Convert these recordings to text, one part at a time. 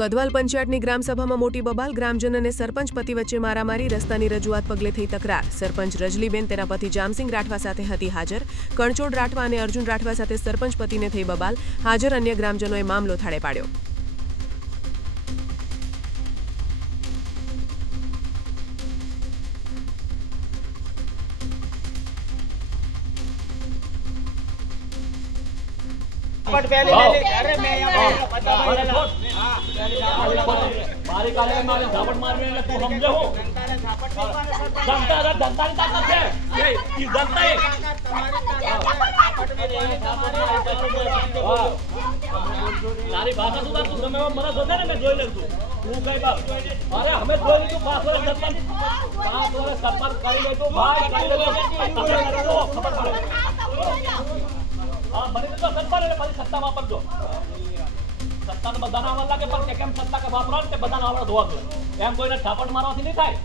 કદવાલ પંચાયતની ગ્રામસભામાં મોટી બબાલ, ગ્રામજન અને સરપંચ પતિ વચ્ચે મારામારી, રસ્તાની રજૂઆત પગલે થઈ તકરાર. સરપંચ રજલીબેન તેના પતિ જામસિંગ રાઠવા સાથે હતી હાજર. કણછોડ રાઠવા અને અર્જુન રાઠવા સાથે સરપંચ પતિને થઈ બબાલ. હાજર અન્ય ગ્રામજનોએ મામલો થાળે પાડ્યો. अरे मैं मारी काले में मारे झापट मारने लगा तू समझे हो जनता जनता की ताकत है ये जनता है तारी भाषा तू तू समय में मरद होता है ना मैं જોઈ લઉં तू कई बार अरे हमें જોઈ લીધું 5 વર્ષ સરપંચ કરી લેજો ભાઈ કરી લેજો ખબર પડે हां बने तो सरकार ने बड़ी सत्ता वापरजो सत्ता तो बधाना वाला के पर केम सत्ता के वापरन ते बधाना वाला धोवा एम कोઈને થાપટ મારવાથી નહીં થાય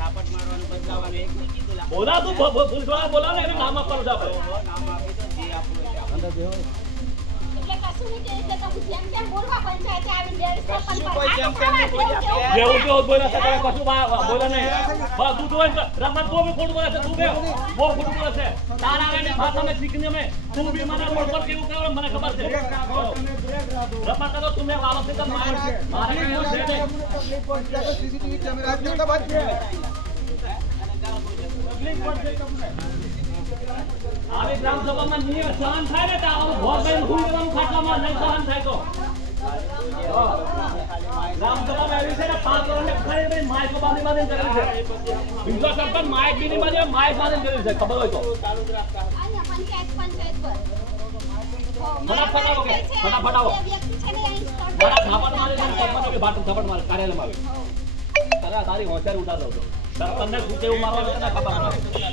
થાપટ મારવાનું બદલાવાનું એક નહીં કીધું બોલા તું ભૂલછોડા બોલા ને એનું નામ આપવાનું છે આપણે નામ આપી તો જે આપણું અંદર બેહો એટલે કશું નહીં કે એટલે તો જેમ કેમ બોલવા પંચાયતે આવી લેડીઝ સરપંચ કોઈ જેમ કેમ નહીં બોલ્યા જેવું તો બોલા છે કશું બોલા નહીં બસ તું તો રમત તો भी ખોટું બોલે છે તું બે બહુ ખોટું બોલે છે તારા આને ભાષા में सीखने में तू भी मारा रोड पर केવું કરે મને ખબર છે રમત કરો તું મે વાળો से तो मारे को दे दे तकलीफ पड़ जाए सीसीटीवी कैमरा आज का बात है तकलीफ पड़ जाए तुमने आवे ग्राम सभा में नियम सहन થાય ને તો આવું ભોગ કરીને ભૂલ કરવાનું ખાટલામાં નહીં સહન થાય તો ગ્રામ સભામાં આવી છે ને 5 કરોડને ખરી ભાઈ માઈક બાંધી બાંધીને કરી છે બીજો સરપંચ માઈક બી નહીં બાંધે માઈક બાંધીને કરી છે ખબર હોય તો ચાલુ જ રાખતા અહીંયા પંચાયત પર ફટાફટ આવો બડા થાપટ મારે છે સરપંચ કે બાટુ થાપટ મારે કાર્યાલયમાં આવે તારી હોશિયાર ઉતાર દો સરપંચને શું કેવું મારવાનું તને ખબર નથી